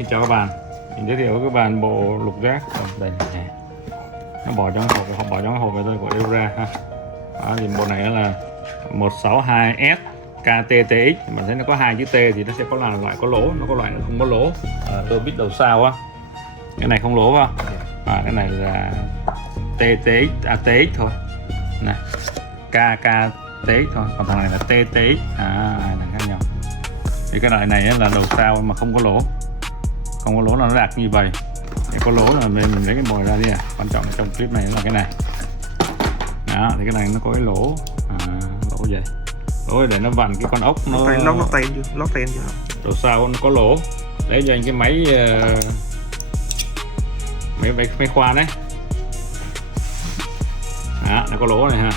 Xin chào các bạn, mình giới thiệu với các bạn bộ lục giác đây này. Nó bỏ trong hộp, không bỏ trong hộp này thôi của ELORA ha. Đó, thì bộ này là 162S-KTTX, mà thấy nó có 2 chữ T thì nó sẽ có loại có lỗ, nó có loại nó không có lỗ. Tôi biết đầu sao á, cái này không lỗ không? Cái này là TTX, TX thôi, này KKTX thôi, còn thằng này là TTX, hai thằng khác nhau. Thì cái loại này là đầu sao mà không có lỗ, không có lỗ là nó đạt như vậy. Để có lỗ là mình lấy cái bồi ra đi. Quan trọng trong clip này là cái này đó, thì cái này nó có cái lỗ, lỗ vậy, lỗ để nó vặn cái con ốc nó tên chưa, lót tên chưa. đầu sao nó có lỗ, lấy cho anh cái máy máy khoan đấy đó, nó có lỗ này ha,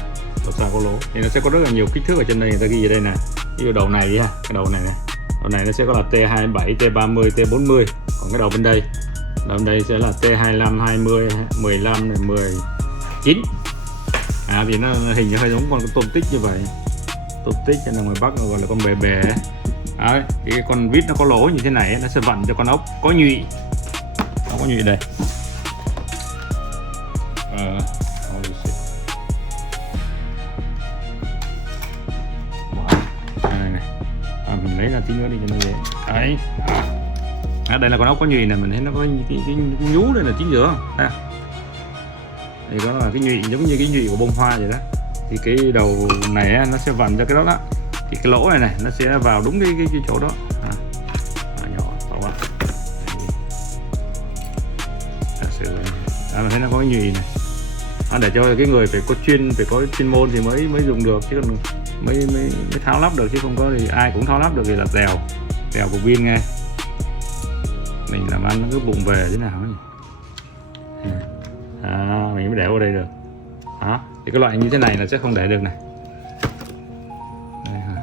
đầu sao có lỗ thì nó sẽ có rất là nhiều kích thước ở trên đây, người ta ghi ở đây nè. Ví dụ đầu này đi ha, cái đầu này này, đầu này nó sẽ có là T27, T30, T40, còn cái đầu bên đây sẽ là T25, 20, 15, 19. Thì nó hình như hơi giống con tôm tích như vậy, tôm tích cho nên ngoài Bắc gọi là con bè bè. Đấy, thì cái con vít nó có lỗ như thế này nó sẽ vặn cho con ốc có nhụy, nó có nhụy đây. Mình lấy ra tí nữa đi cho nó dễ. Đấy. Đây là con ốc có nhụy này, mình thấy nó có cái nhú đây là chính giữa ha. Đây có là cái nhụy giống như cái nhụy của bông hoa vậy đó. Thì cái đầu này nó sẽ vặn cho cái đó đó. Thì cái lỗ này nó sẽ vào đúng cái chỗ đó. Nhỏ to quá. Mình thấy nó có cái nhụy này. Để cho cái người phải có chuyên môn thì mới dùng được, chứ còn mới tháo lắp được, chứ không có thì ai cũng tháo lắp được, thì là tèo cục viên nghe. Mình làm ăn nó cứ bụng về thế nào nhỉ? Mình mới để vào đây được. Đó, thì cái loại như thế này là sẽ không để được này. Đây ha.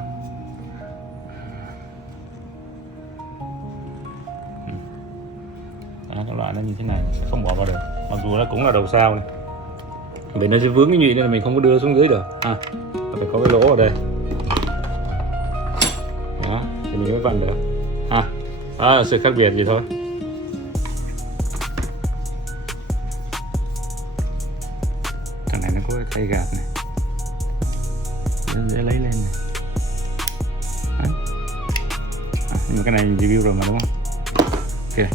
Đó, cái loại nó như thế này sẽ không bỏ vào được, mặc dù nó cũng là đầu sao này. Vì nó sẽ vướng cái nhụy nên là mình không có đưa xuống dưới được ha. Nó phải có cái lỗ ở đây. Đó, thì mình mới vặn được ha. Đó là sự khác biệt gì thôi. Thằng này nó có cái khay gạt này, nó dễ lấy lên này. Đấy. Nhưng mà cái này mình review rồi mà đúng không? Ok.